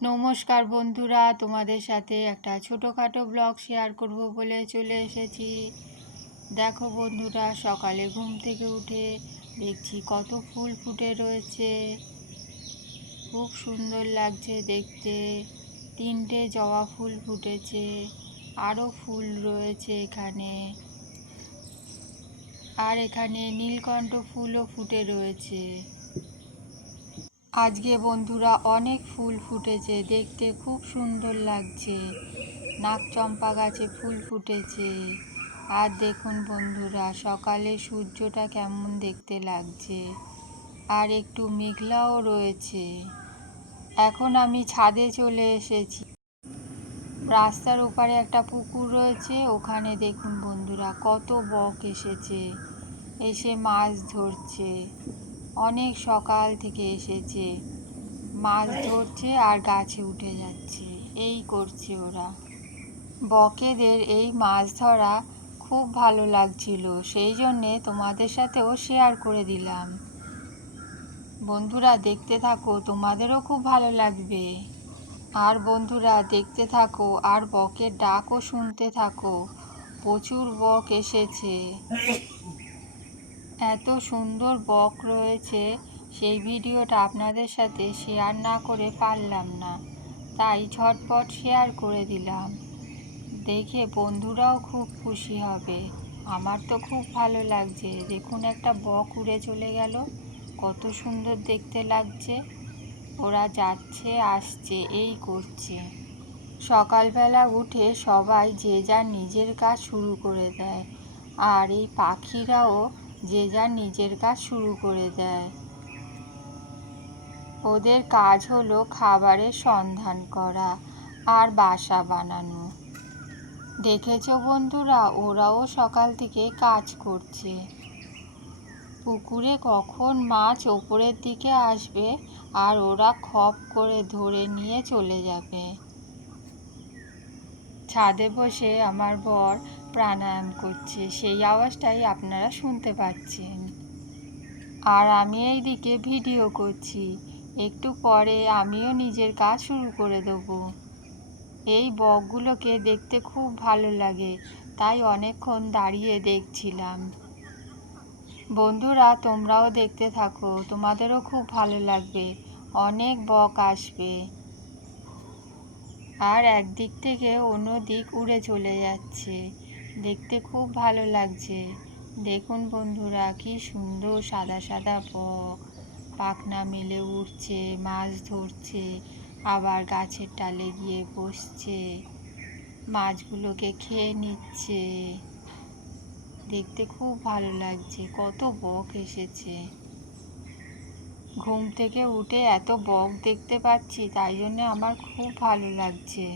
নমস্কার বন্ধুরা, তোমাদের সাথে একটা ছোটোখাটো ব্লগ শেয়ার করব বলে চলে এসেছি। দেখো বন্ধুরা, সকালে ঘুম থেকে উঠে দেখছি কত ফুল ফুটে রয়েছে। খুব সুন্দর লাগছে দেখতে। তিনটে জবা ফুল ফুটেছে আরও ফুল রয়েছে এখানে। আর এখানে নীলকণ্ঠ ফুলও ফুটে রয়েছে। আজকে বন্ধুরা অনেক ফুল ফুটেছে, দেখতে খুব সুন্দর লাগছে। নাক চম্পা গাছে ফুল ফুটেছে। আর দেখুন বন্ধুরা, সকালে সূর্যটা কেমন দেখতে লাগছে। আর একটু মেঘলাও রয়েছে। এখন আমি ছাদে চলে এসেছি। রাস্তার ওপারে একটা পুকুর রয়েছে, ওখানে দেখুন বন্ধুরা কত বক এসেছে। এসে মাছ ধরছে। অনেক সকাল থেকে এসেছে। মাছ ধরছে আর গাছে উঠে যাচ্ছে। এই করছে ওরা। বকেদের এই মাছ ধরা খুব ভালো লাগছিল। সেই জন্যে তোমাদের সাথেও শেয়ার করে দিলাম। বন্ধুরা, দেখতে থাকো, তোমাদেরও খুব ভালো লাগবে। আর বন্ধুরা, দেখতে থাকো, আর বকের ডাকও শুনতে থাকো। প্রচুর বক এসেছে। এত সুন্দর বক রয়েছে, সেই ভিডিওটা আপনাদের সাথে শেয়ার না করে পারলাম না। তাই ঝটপট শেয়ার করে দিলাম। দেখে বন্ধুরাও খুব খুশি হবে। আমার তো খুব ভালো লাগছে। দেখুন একটা বক উড়ে চলে গেল। কত সুন্দর দেখতে লাগছে। ওরা যাচ্ছে, আসছে, এই করছে। সকালবেলা উঠে সবাই যে যার নিজের কাজ শুরু করে দেয়। আর এই পাখিরাও যে যার নিজের কাজ শুরু করে দেয়। ওদের কাজ হলো খাবারের সন্ধান করা আর বাসা বানানো। দেখেছ বন্ধুরা, ওরাও সকাল থেকে কাজ করছে। পুকুরে কখন মাছ ওপরের দিকে আসবে আর ওরা খপ করে ধরে নিয়ে চলে যাবে। ছাদে বসে আমার বর প্রাণায়াম করছে, সেই আওয়াজটাই আপনারা শুনতে পাচ্ছেন। আর আমি এই দিকে ভিডিও করছি, একটু পরে আমিও নিজের কাজ শুরু করে দেবো। এই বকগুলোকে দেখতে খুব ভালো লাগে, তাই অনেকক্ষণ দাঁড়িয়ে দেখছিলাম। বন্ধুরা, তোমরাও দেখতে থাকো, তোমাদেরও খুব ভালো লাগবে, অনেক বক আসবে। আর একদিক থেকে অন্য দিক উড়ে চলে যাচ্ছে। দেখতে খুব ভালো লাগছে। দেখুন বন্ধুরা, কি সুন্দর সাদা সাদা বক পাখনা মেলে উঠছে মাছ ধরছে, আবার গাছের ডালে গিয়ে বসছে। মাছগুলোকে খেয়ে নিচ্ছে। দেখতে খুব ভালো লাগছে, কত বক এসেছে। ঘুম থেকে উঠে এত বক দেখতে পাচ্ছি, তাই জন্য আমার খুব ভালো লাগছে।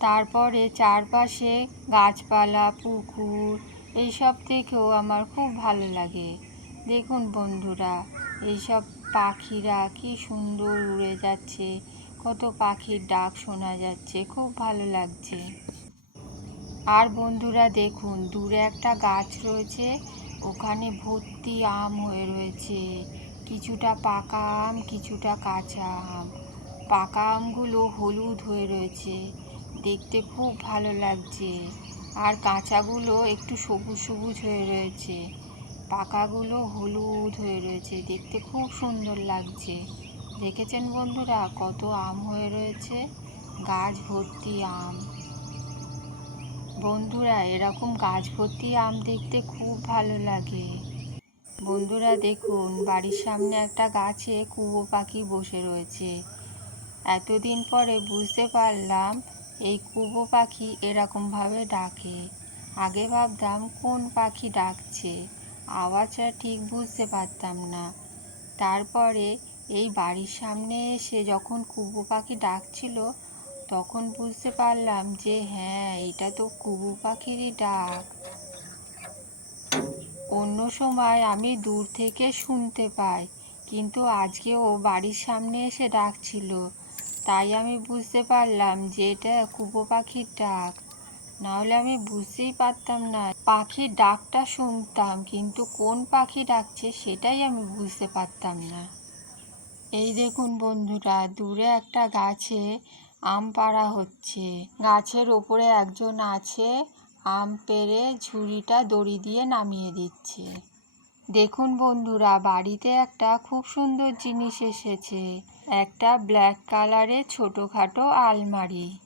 তারপরে চারপাশে গাছপালা, পুকুর এইসব থেকেও আমার খুব ভালো লাগে। দেখুন বন্ধুরা এইসব পাখিরা কি সুন্দর উড়ে যাচ্ছে, কত পাখির ডাক শোনা যাচ্ছে, খুব ভালো লাগছে। আর বন্ধুরা দেখুন, দূরে একটা গাছ রয়েছে, ওখানে ভর্তি আম হয়ে রয়েছে। কিছুটা পাকা আম, কিছুটা কাঁচা আম। পাকা আমগুলো হলুদ হয়ে রয়েছে। দেখতে খুব ভালো লাগছে। আর কাঁচাগুলো একটু সবুজ সবুজ হয়ে রয়েছে। পাকাগুলো হলুদ হয়ে রয়েছে। দেখতে খুব সুন্দর লাগছে। দেখেছেন বন্ধুরা কত আম হয়ে রয়েছে? গাছ ভর্তি আম। বন্ধুরা, এরকম গাছ ভর্তি আম দেখতে খুব ভালো লাগে। বন্ধুরা, দেখুন, বাড়ির সামনে একটা গাছে কুয়ো পাখি বসে রয়েছে। এতদিন পরে বুঝতে পারলাম এই কুবো পাখি এরকমভাবে ডাকে। আগে ভাবতাম, কোন পাখি ডাকছে? আওয়াজটা ঠিক বুঝতে পারতাম না। তারপরে এই বাড়ির সামনে এসে যখন কুবু পাখি ডাকছিল, তখন বুঝতে পারলাম যে হ্যাঁ এটা তো কুবু পাখিরই ডাক। অন্য সময় আমি দূর থেকে শুনতে পাই, কিন্তু আজকে ও বাড়ির সামনে এসে ডাকছিল। তাই আমি বুঝতে পারলাম যে এটা কুবো পাখির ডাক। নাহলে আমি বুঝতেই পারতাম না, পাখির ডাকটা শুনতাম, কিন্তু কোন পাখি ডাকছে সেটাই আমি বুঝতে পারতাম না। এই দেখুন বন্ধুরা, দূরে একটা গাছে আম পাড়া হচ্ছে। গাছের ওপরে একজন আছে, আম পেড়ে ঝুড়িটা দড়ি দিয়ে নামিয়ে দিচ্ছে। দেখুন বন্ধুরা, বাড়িতে একটা খুব সুন্দর জিনিস এসেছে। একটা ব্ল্যাক কালারের ছোটোখাটো আলমারি।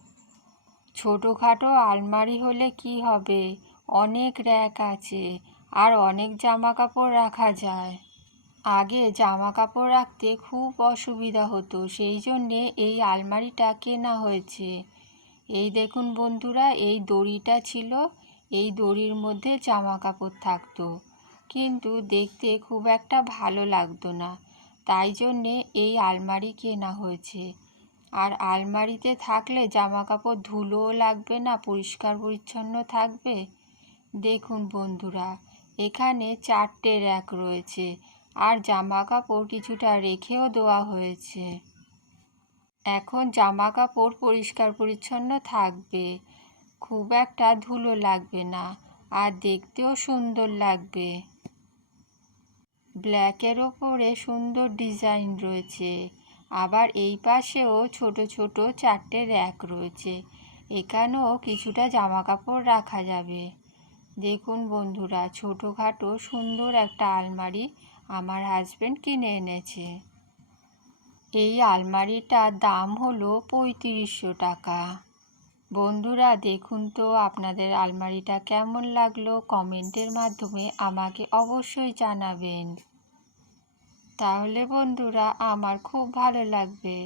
ছোটোখাটো আলমারি হলে কি হবে? অনেক র্যাক আছে আর অনেক জামা কাপড় রাখা যায়। আগে জামা কাপড় রাখতে খুব অসুবিধা হতো, সেই জন্যে এই আলমারিটা কেনা হয়েছে। এই দেখুন বন্ধুরা, এই দড়িটা ছিল, এই দড়ির মধ্যে জামা কাপড় থাকতো। কিন্তু দেখতে খুব একটা ভালো লাগতো না। তাই জন্যে এই আলমারি কেনা হয়েছে। আর আলমারিতে থাকলে জামা কাপড় ধুলোও লাগবে না, পরিষ্কার পরিচ্ছন্ন থাকবে? দেখুন বন্ধুরা, এখানে চারটে র্যাক রয়েছে আর জামা কাপড় কিছুটা রেখেও দেওয়া হয়েছে। এখন জামা কাপড় পরিষ্কার পরিচ্ছন্ন থাকবে। খুব একটা ধুলো লাগবে না আর দেখতেও সুন্দর লাগবে। ব্ল্যাকের ওপরে সুন্দর ডিজাইন রয়েছে। আবার এই পাশেও ছোট ছোট চারটে র্যাক রয়েছে। এখানেও কিছুটা জামা কাপড় রাখা যাবে। দেখুন বন্ধুরা, ছোটোখাটো সুন্দর একটা আলমারি আমার হাজব্যান্ড কিনে এনেছে। এই আলমারিটার দাম হলো পঁয়ত্রিশশো টাকা। বন্ধুরা, দেখুন তো আপনাদের আলমারিটা কেমন লাগল কমেন্টের মাধ্যমে আমাকে অবশ্যই জানাবেন। তাহলে বন্ধুরা, আমার খুব ভালো লাগবে।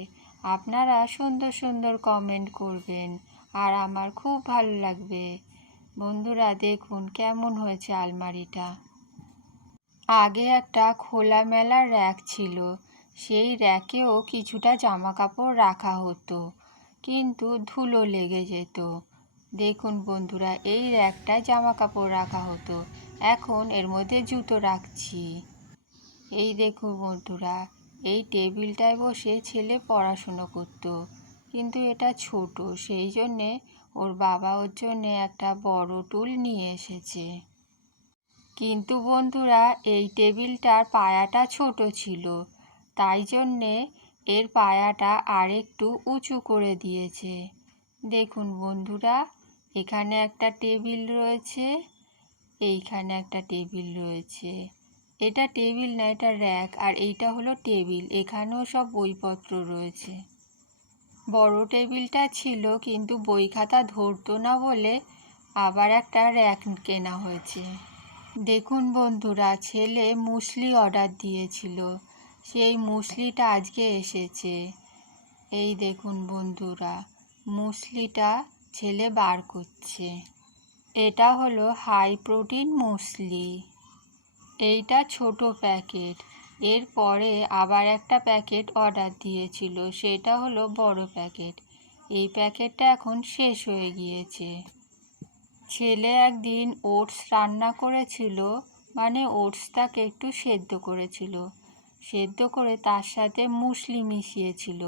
আপনারা সুন্দর সুন্দর কমেন্ট করবেন আর আমার খুব ভালো লাগবে। বন্ধুরা, দেখুন কেমন হয়েছে আলমারিটা। আগে একটা খোলামেলা র্যাক ছিল, সেই র্যাকেও কিছুটা জামা কাপড় রাখা হতো। কিন্তু ধুলো লেগে যেত। দেখুন বন্ধুরা, এই র্যাকটায় জামা কাপড় রাখা হতো। এখন এর মধ্যে জুতো রাখছি। এই দেখুন বন্ধুরা, এই টেবিলটায় বসে ছেলে পড়াশুনো করতো। কিন্তু এটা ছোট, সেই জন্যে ওর বাবা ওর জন্যে একটা বড় টুল নিয়ে এসেছে। কিন্তু বন্ধুরা, এই টেবিলটার পায়াটা ছোট ছিল। তাই জন্যে এর পায়াটা আরেকটু উঁচু করে দিয়েছে। দেখুন বন্ধুরা, এখানে একটা টেবিল রয়েছে, এইখানে একটা টেবিল রয়েছে। এটা টেবিল না, এটা র্যাক, আর এইটা হলো টেবিল, এখানেও সব বইপত্র রয়েছে। বড় টেবিলটা ছিল, কিন্তু বই খাতা ধরতো না বলে আবার একটা র্যাক কেনা হয়েছে। দেখুন বন্ধুরা, ছেলে মুসলি অর্ডার দিয়েছিল। সেই মুসলিটা আজকে এসেছে। এই দেখুন বন্ধুরা, মুসলিটা ছেলে বার করছে। এটা হলো হাই প্রোটিন মুসলি। এইটা ছোট প্যাকেট এরপরে আবার একটা প্যাকেট অর্ডার দিয়েছিল, সেটা হলো বড় প্যাকেট এই প্যাকেটটা এখন শেষ হয়ে গিয়েছে। ছেলে একদিন ওটস রান্না করেছিল মানে ওটসটাকে একটু সেদ্ধ করেছিল। সেদ্ধ করে তার সাথে মুসলি মিশিয়েছিল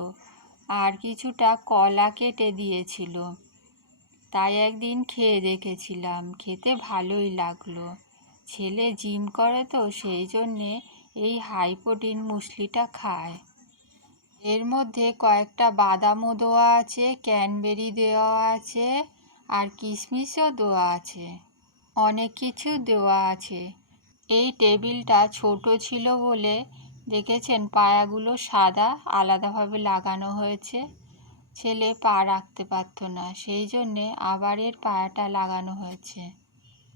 আর কিছুটা কলা কেটে দিয়েছিল। তাই একদিন খেয়ে দেখেছিলাম, খেতে ভালোই লাগল। ছেলে জিম করে তো, সেই জন্যে এই হাই প্রোটিন মুসলিটা খায়। এর মধ্যে কয়েকটা বাদামও দেওয়া আছে, ক্যানবেরি দেওয়া আছে আর কিশমিশও দেওয়া আছে। অনেক কিছু দেওয়া আছে। এই টেবিলটা ছোট ছিল বলে দেখেছেন, পায়াগুলো সাদা, আলাদাভাবে লাগানো হয়েছে। ছেলে পা রাখতে পারতো না, সেই জন্যে আবার এর পায়াটা লাগানো হয়েছে।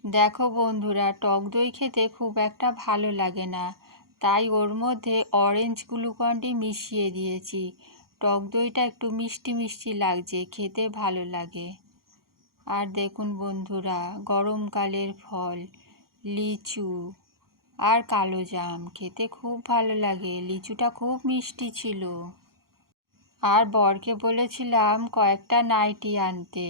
দেখো বন্ধুরা, টক দই খেতে খুব একটা ভালো লাগে না। তাই ওর মধ্যে অরেঞ্জ গ্লুকন্ডি মিশিয়ে দিয়েছি। টক দইটা একটু মিষ্টি মিষ্টি লাগছে, খেতে ভালো লাগে। আর দেখুন বন্ধুরা, গরমকালের ফল, লিচু। আর কালো জাম খেতে খুব ভালো লাগে। লিচুটা খুব মিষ্টি ছিল। আর বরকে বলেছিলাম কয়েকটা নাইটি আনতে।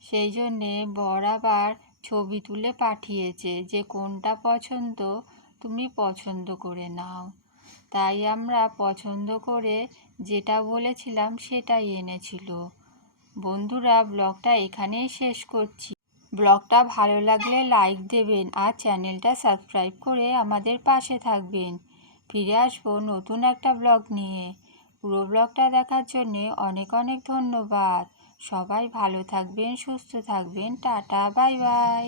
সেই জন্যে বর আবার ছবি তুলে পাঠিয়েছে যে কোনটা পছন্দ তুমি পছন্দ করে নাও। তাই আমরা পছন্দ করে যেটা বলেছিলাম সেটাই এনেছিল। বন্ধুরা, ব্লগটা এখানেই শেষ করছি। ব্লগটা ভালো লাগলে লাইক দেবেন আর চ্যানেলটা সাবস্ক্রাইব করে আমাদের পাশে থাকবেন। ফিরে আসব নতুন একটা ব্লগ নিয়ে। পুরো ব্লগটা দেখার জন্যে অনেক অনেক ধন্যবাদ। সবাই ভালো থাকবেন, সুস্থ থাকবেন। Tata bye bye